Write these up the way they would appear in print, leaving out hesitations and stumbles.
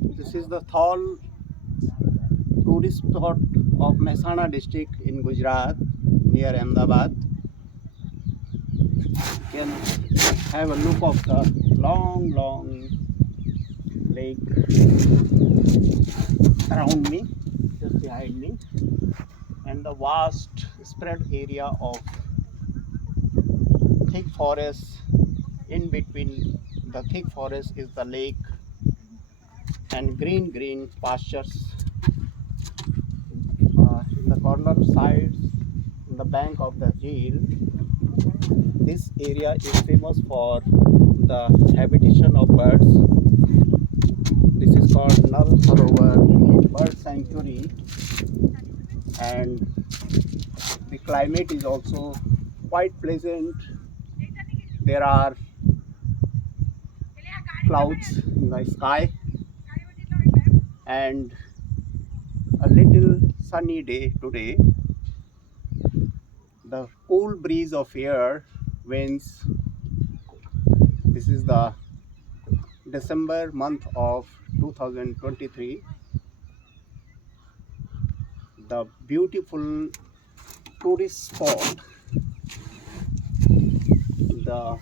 This is the Thol tourist spot of Mehsana district in Gujarat near Ahmedabad. You can have a look of the long lake around me, just behind me, and the vast spread area of thick forest. In between the thick forest is the lake and green pastures. In the corner sides, in the bank of the jail, this area is famous for the habitation of birds. This is called Null Sarovar Bird Sanctuary, and the climate is also quite pleasant. There are clouds in the sky and a little sunny day today. The cool breeze of air winds. This is the December month of 2023. The beautiful tourist spot. The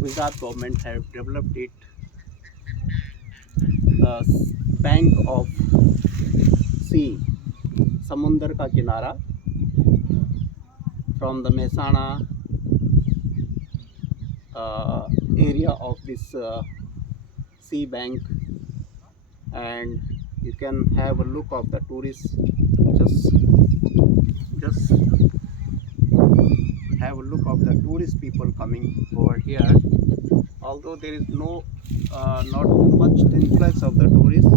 Gujarat government have developed it. The bank of sea, समुंदर का किनारा, from the Mehsana area of this sea bank, and you can have a look of the tourists. Just have a look of the tourist people coming over here. Although there is not too much influx of the tourists,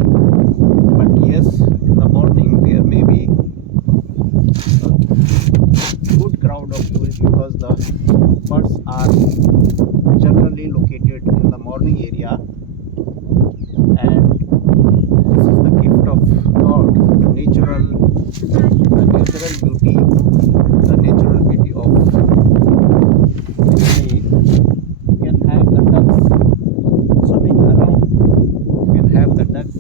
but yes, in the morning there may be a good crowd of tourists because the birds are generally located in the morning area, and this is the gift of God, the natural beauty, the natural beauty of this lake. You can have the ducks swimming around. You can have the ducks